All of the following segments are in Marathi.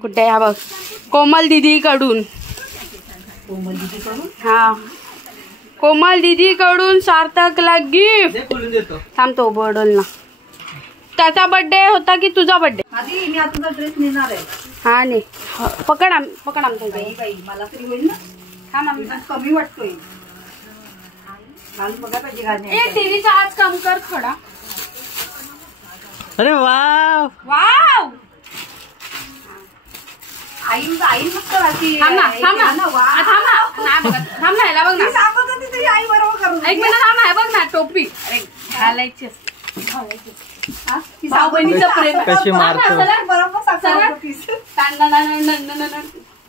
कुठे हा बघ कोमल दीदी कडून हा कोमल दीदी कडून सार्थकला गिफ्ट थांबतो बडल ना त्याचा बर्थडे होता की तुझा बर्थडे आधी मी आता ड्रेस नेणार आहे हा नाही पकड आमच्या बाई मला तरी होईल ना थांब आम्ही कमी वाटतोय घालून बघा पाहिजे घालणे टीव्हीचा आज काम कर खडा अरे वाव वाव आई मस्त राहते थांब ना याला बघ ना सांगत होती तरी आई बरोबर करून एक मिनिट थांब ना बघ ना टोपी अरे घालायची भाऊ बहिणीचं प्रेम कशी मारतो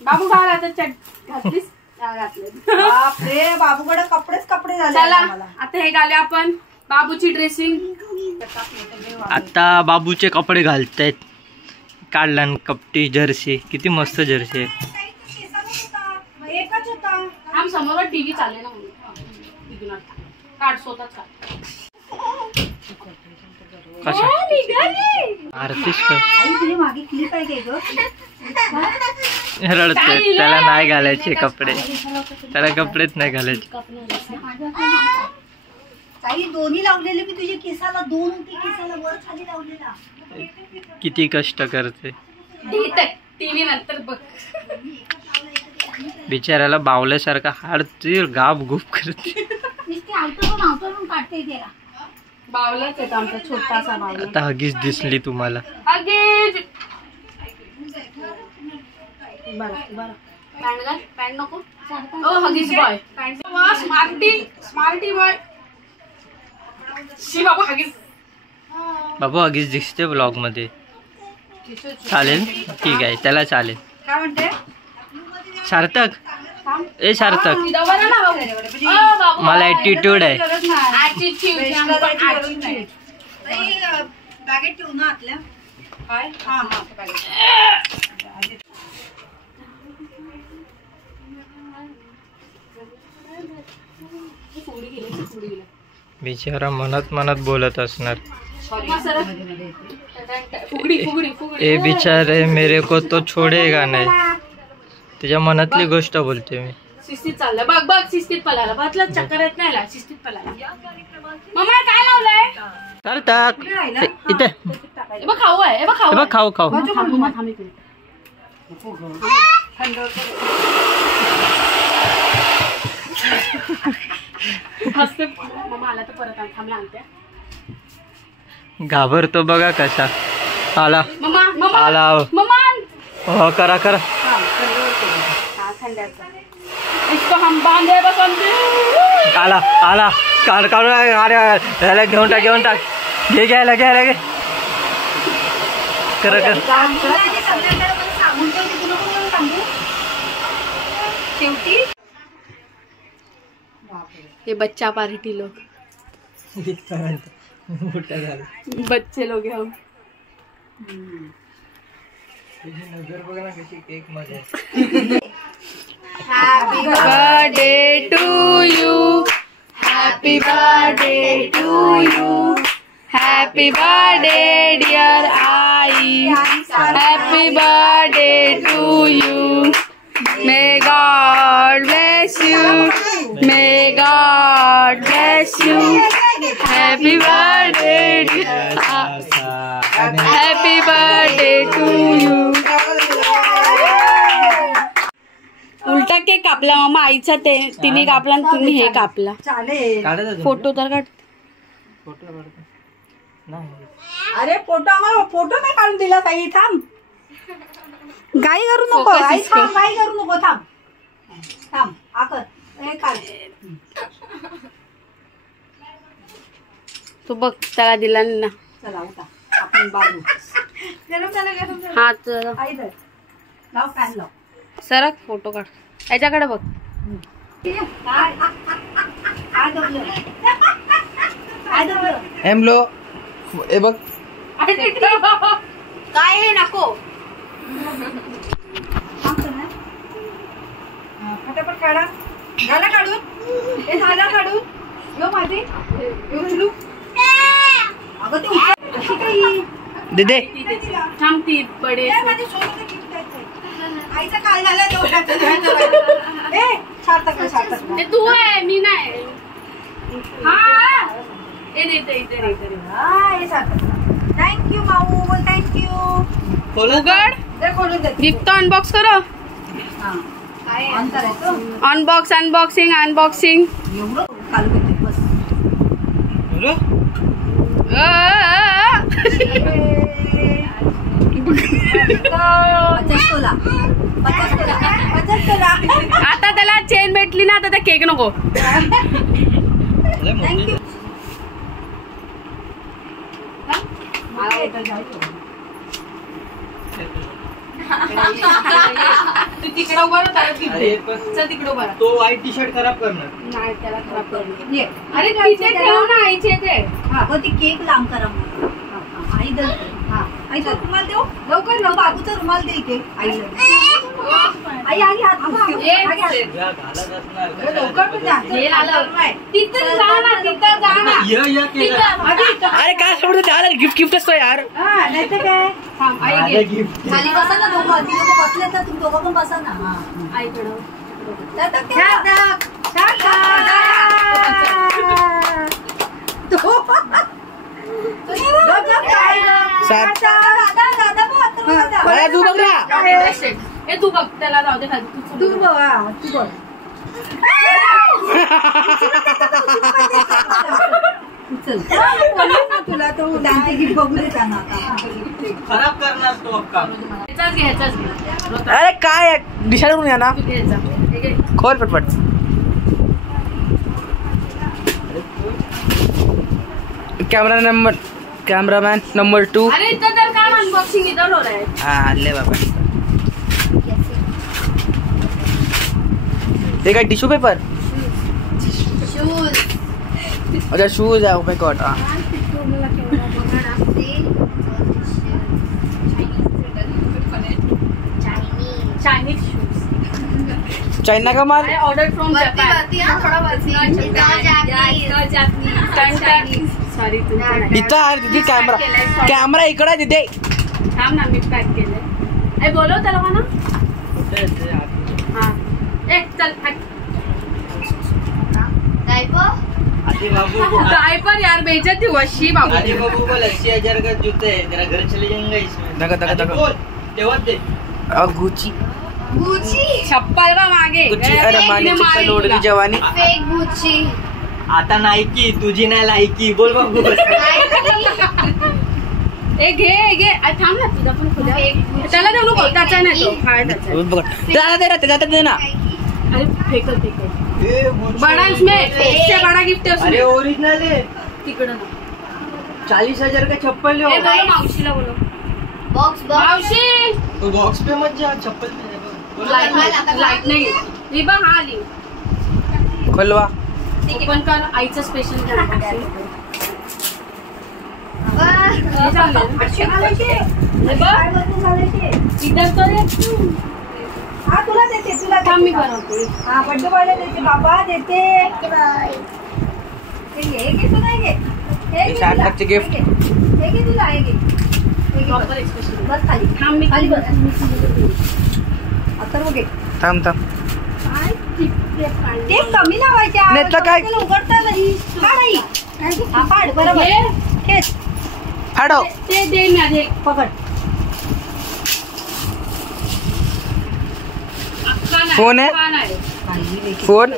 बाबू घाल आता घातलीस बापरे बाबूकडे कपडे झाले चला आता हे घाले आपण बाबूची ड्रेसिंग आता बाबूचे कपडे घालतायत काढला कपटी जर्सी किती मस्त जर्सी आहे आम समोर टीव्ही चालले ना म्हणून काढ स्वतःच कशा आरतीच मागे क्लिप आहे काय ग रडतोय त्याला नाही घालायचे कपडे त्याला कपडेच नाही घालायचे काही दोन्ही लावलेले मी तुझ्या केसाला दोन ती केसाला वर खाली लावलेला किती कष्ट करते टीव्ही नंतर बघ बिचाऱ्याला बावल्यासारखा हाडतील गाप गुप करते बावलाच आहे आमचा छोटासा बावला आता हगीच दिसली तुम्हाला हगीज बरं पॅन्ट नको ओ हगीज बॉय स्मार्टी बॉय शी बाबा हगीज बाबू हगीच दिसते ब्लॉग मध्ये चालेल ठीक आहे त्याला चालेल काय म्हणते सार्थक ए सार्थक बाबू मला ॲटिट्यूड आहे बॅगेत ठेवू ना आतल्या काय हा बिचारा मनात बोलत असणार ए बिचारे मेरे को तो छोडेगा नाही त्याच्या मनातली गोष्ट बोलते मी शिस्तीत चाललं बघ शिस्तीत पळाला बघला चक्कर येत नाही शिस्तीत पळाला मम्मा काय लावलंय सार्थक इथे बघ खाऊ आहे बघ खाऊ हसते मम्मा आला तर परत थांबला आणते घाबरतो बघा कसा आला मम्मा आला मम्मा हो करा इसको हम बांधे बसंती आला काढून अरे घेऊन टाक घे घ्यायला घे कर ये बच्चा पार्टी लोग बच्चे लोग हैं हम Happy birthday to you. Happy birthday to you. Happy birthday dear Ai. Happy birthday to you. May God bless you. May God bless you. Happy birthday dear. Happy birthday to you. उलटा केक कापला मामा आईचा तिने कापला आणि तुम्ही हे कापला चालेल फोटो तर काढ अरे फोटो आम्हाला फोटो नाही काढून दिला काही थांब गाई करू नको आई थांब गाई करू नको थांब आकर हे काढ तू बघ त्याला दिला ना चला उठा आपण बाजू गरम हा चला आई दर लाव फॅन लाव सरक फोटो काढ याच्याकडे बघ एमलो ए बघ काय हे नको फटाफट काढा झाला काढून हे झाला काढून यो माझे उचलू अगं ते अशी काही दे थांबती बडे माझे सोबत आईचा काल झाला ते तू आहे मी नाही. हा थँक्यू माऊ थँक्यू. उघड गिफ्ट अनबॉक्स करो. ऑन करायचं. अनबॉक्सिंग एवढं चालू करते बस. आता त्याला चेन भेटली ना आता त्या केक नको. थँक्यू. तिकडे उभा तिकडे उभा. तो व्हाईट टी शर्ट खराब करणार नाही त्याला खराब करणार. अरे तिथे ठेव ना आईचे ते. ती केक लांब करा. आई दे. आईचा रुमाल देऊ लवकर. बाबूचा रुमाल दे इथे आईला. आई आली हात अरे काय सोडतो गिफ्ट असतो यार. नाही तर काय खाली बसा ना दोघं. बसले तर तुम्ही दोघं पण बसा ना. आईकडं तू बघ ना. तू बघ त्याला जाऊ दे खाली. तू बघ. तुला तो डान्स गिफ्ट बघू दे त्यांना. खराब करणार तो अक्का. ह्याचाच घे. अरे काय दिशा करून या ना. खोल पटपट. Cameraman number 2. अरे इधर तर काम अनबॉक्सिंग इधर हो रहा है. हाँ ले बाबा. ये काय टिश्यू पेपर. अच्छा शूज है. Oh my God. Chinese shoes. China का माल. Order from Japan. सॉरी इथं आहे तिथे कॅमेरा इकडे तिथे. थांब ना मी पॅक केलंय. ए बोलव त्याला ना. हा ए चल डायपर यार बेइज्जती हुआ. शी बाबू. बाबू बोल 80,000 का जूते है तेरा घर चले जाएंगे इसमें. दगा बोल तेव्हा दे. गुची छप्पल का मागे. अरे माने लोडली जवानी. Fake Gucci. आता नाईकी तुझी नाही लायकी. बोल बाबू. ए घे थांब ना तुझा पण खुल्या. त्याला देऊ नको. त्याचा नाही तो. हा त्याचा दे ना. अरे फेकल बड़ा इसमें इससे बड़ा गिफ्ट है उसमें. अरे ओरिजिनल है. तिकडं ना 40,000 का चप्पल लो. बोलो मावशीला बोलो. बॉक्स मावशी तो बॉक्स पे मत जा. चप्पल लाईट नाही. ही बघ हा आली. खोलवा. ओपन कर. आईचं स्पेशल. इधर तो हा तुला देते. तुला थांब मी बनवते. हा बड्डे बॉयला देते. बाबा देते. हे घे तुला. हे चे गिफ्ट. हे घे तुला. हे घे प्रॉपर एक्सप्रेशन. बस खाली. थांब मी खाली बस. आता बघ थांब ते कमी लावायच्या. नेतलं काय? उघडता नाही. नाही हा पाड बरोबर. खेच फाडो. ते दे माझे. पकड. फोन है? फोन.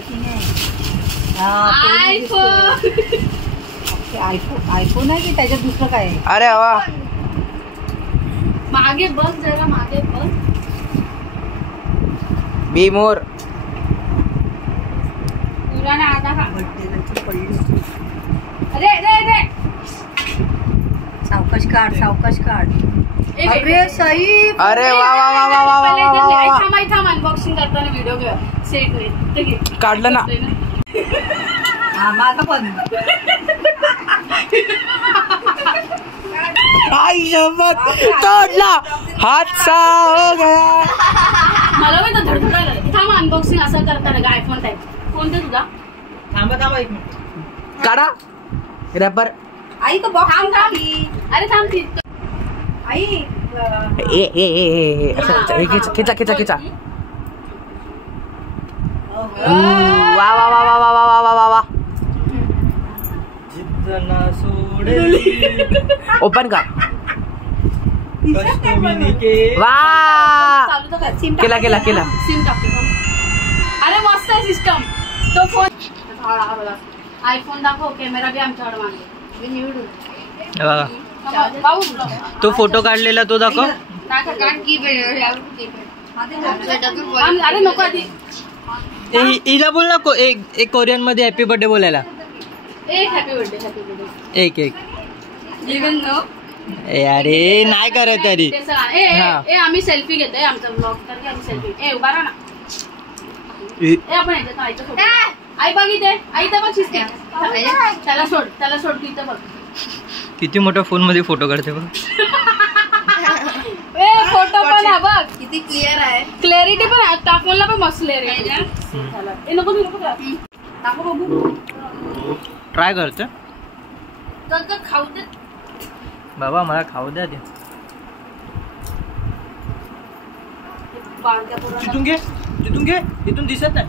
आयफोन आहे की त्याच्यात दुसरं काय आहे. अरे वा. मागे बघ जरा. मागे बघ. Be more. तुला ना आता का. अरे सावकाश काढ. अरे सई. अरे वा. थांब अनबॉक्सिंग करताना व्हिडिओ घ्या. सेट नाही काढलं ना. हा माझा पण. आई शपथ तोडला. हादसा हो गया. मला पण धडधडायला. थांब अनबॉक्सिंग असं करताना का आयफोन टाईप. कोणतं तुझा. थांबा एक मिनिट. काढा रॅपर. आई तो बॉक्स. थांब. अरे थांब. आई खिचा खिचा खिचा. वा वा वा वा वा वा वा वा वा. ओपन कर. वा केला केला केला. सिम टाकते. अरे मस्त आहे सिस्टम. तो फोन आयफोन दाखव. कॅमेरा बी आमच्याकडे मागे. तो फोटो काढलेला तो दाखव. अरे नको आधी. हिला बोल ना एक कोरियन मध्ये हॅपी बर्थडे बोलायला. एक हॅपी बर्थडे. Happy birthday. एक एक. Even know. अरे नाही करत तरी. आम्ही सेल्फी घेतोय आमचा ब्लॉग तर आम्ही सेल्फी. उभा राहा ना. आपण याच्यात आईचा फोटो. आई बघ इथे. आई तर बघ शिस्ते. त्याला सोड तिथं बघ. किती मोठ्या फोन मध्ये फोटो काढते बघ. फोटो पण आहे बघ. किती क्लिअर आहे. क्लॅरिटी पण आहे. त्या फोनला पण मस्त क्लिअरिटी. नको दाखव बघू. ट्राय करते तर खाऊ दे बाबा. मला खाऊ द्या ते. तिथून घे. तिथून घे. तिथून दिसत नाही.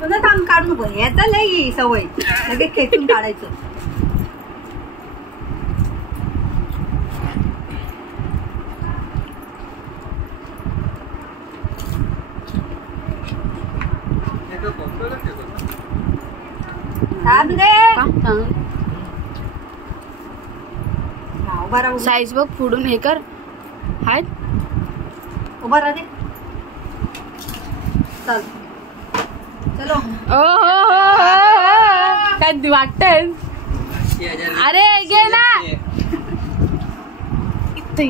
तुला थांब काढू नको. याचा लई सवय लगेच खेचून काढायचं. साईज बघ. फोडून हे कर. हाय उभा राहते. चल चलो. काय वाटतंय. अरे घे ना. ती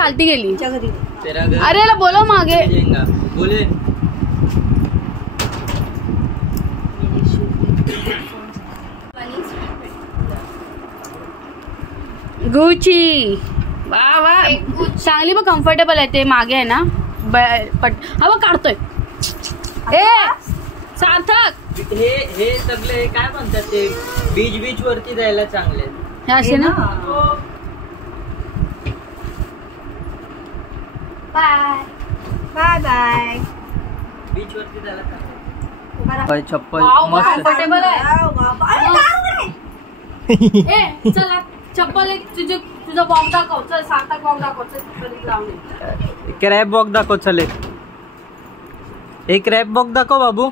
खालती गेली. अरे याला बोलव मागे. बोले गुची. वा वा चांगली मग कम्फर्टेबल आहे. ते मागे आहे ना हा बघ काढतोय. ए सार्थक हे सगळे काय म्हणतात ते बीच वरती जायला चांगले हे असे ना. Bye bye bye. बीच वरती जायला चप्पल मस्त. कम्फर्टेबल आहे. ए चला चप्पल एक तुझा बॉक्स दाखव. चल सार्थक बॉक्स दाखव. चल क्रॅप बॉक्स दाखव. चले एक क्रॅप बॉक्स दाखव बाबू.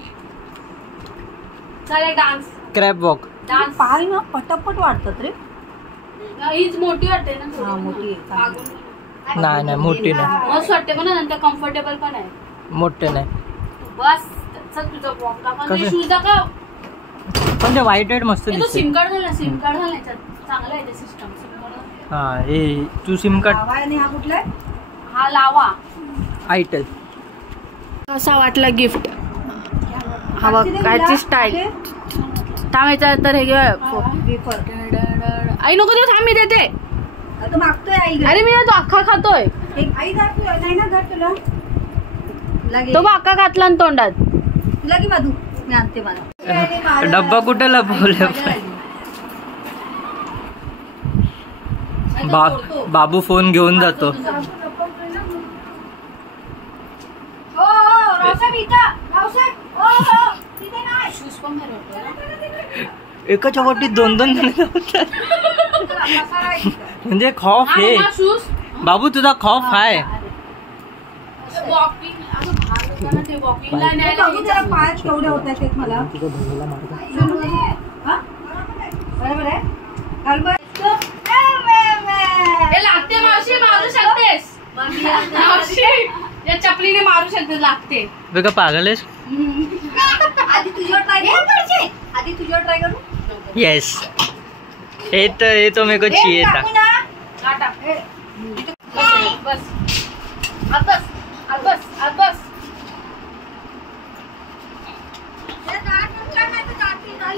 चल एक डान्स. Crape box. डान्स पाय ना पटपट वाढतात रे. हीच मोठी वाटते ना. मोठी नाही मोठी नाही. मस्त वाटते पण नंतर कम्फर्टेबल पण आहे. मोठे नाही. बस चल तुझा बॉक्स दाखव. शूज दाखव. पण ते व्हाईट रेड मस्त तू दिसते. सिम कार्ड घाल. सिम कार्ड घालायचं चांगलं आहे ते सिस्टम. हा हे तू सिम कार्ड. हा कुठला हा लावा. आयटेल. कसा वाटला गिफ्ट. हा बघ कायची स्टाईल. थांबायचा तर हे घे. आई नको देऊ. थांब मी देते. मागतोय आई. अरे मी तो अख्खा खातोय. आई नाही ना धर तुला. तो बघ अख्खा घातला ना तोंडात. तुला की मधू मी आणते. मला डब्बा कुठे लपवले. बाबू फोन घेऊन जातो. एकाच्या वाटीत दोन म्हणजे खौफ आहे बाबू. तुझा खौफ आहे. पायात केवढे होत आहेत मला. बरोबर आहे. लागते मावशी. मारू शकतेस मावशी. या चपलीने मारू शकते. लागते. का पागल आहेस. आधी तुझ्यावर ट्राय करू. येस ये तो मेरे को चाहिए था. बस बस बस.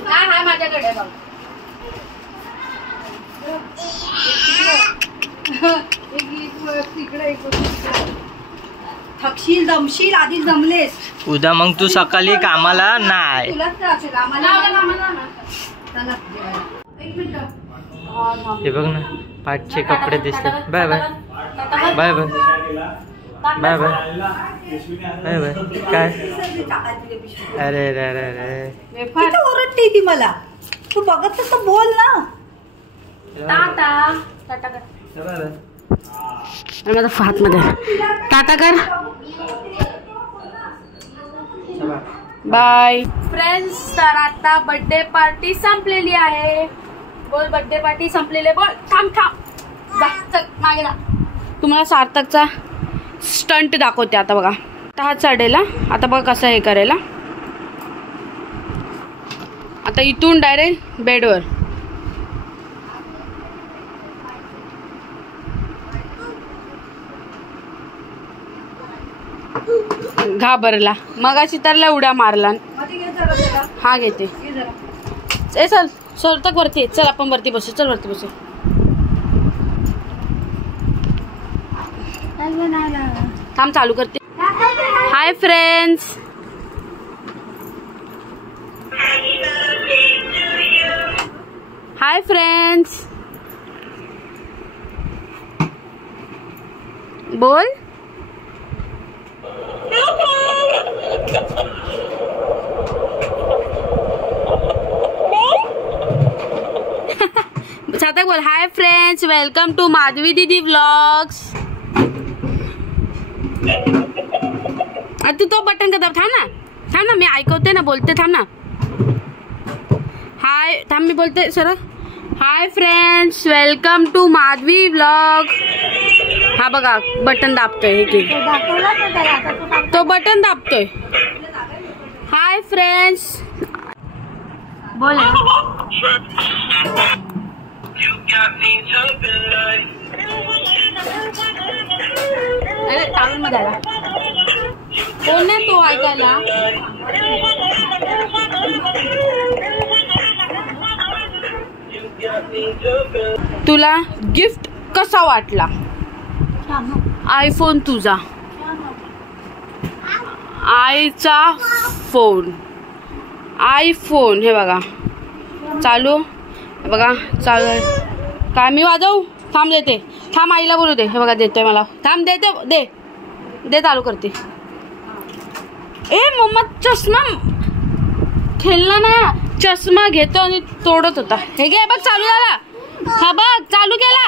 हा माझ्याकडे बघ. थकशील दमशील. आधीच जमलेस. उद्या मग तू सकाळी कामाला नाही. तुलाच त्रास आहे. आम्हाला चला जेवायला. एक मिनिट. हे बघ ना, पाठचे कपडे दिसते. Bye bye bye bye bye bye bye bye. काय अरे अरे अरे अरे किती ओरडते ती मला. तू बघत तर बोल ना. टाटा टाटा कर. माझा हात मध्ये टाटा कर. Bye friends. तर आता बर्थडे पार्टी संपलेली आहे. बोल बर्थडे पार्टी संपलेली. बोल. थांब थांब जा चल मागे जा. तुम्हाला सार्थकचा स्टंट दाखवते आता बघा. हा चढेला आता बघा कसं हे करायला. आता इथून डायरेक्ट बेडवर. घाबरला मगाशी तरला उड्या मारला. हा घेते. ए चल सार्थक वरती. चल आपण वरती बसू. चल वरती बसू. थांब चालू करते. Hi friends. Hi friends. बोल. सार्थक बोल. Hi friends, welcome to Madhavi Didi vlogs. तू तो बटन का थांब ना मी ऐकवते ना. बोलते थांब ना. हाय थांब मी बोलते sir. Hi friends, welcome to Madhavi vlog. हा बघा बटन दाबतोय. तो बटन दाबतोय. हाय फ्रेंड्स बोल. अरे टावर मध्ये आला. कोण नाही तो ऐकायला. तुला गिफ्ट कसा वाटला. आयफोन तुझा. आईचा फोन. आयफोन. हे बघा चालू. हे बघा चालू आहे. काय मी वाजवू. थांब देते. थांब आईला बोलू दे. हे बघा देतोय मला. थांब देते. दे दे चालू करते. ए मम्मा चष्मा खेळला ना. चष्मा घेतो आणि तोडत होता. हे घे बघ चालू झाला. हा बघ चालू केला.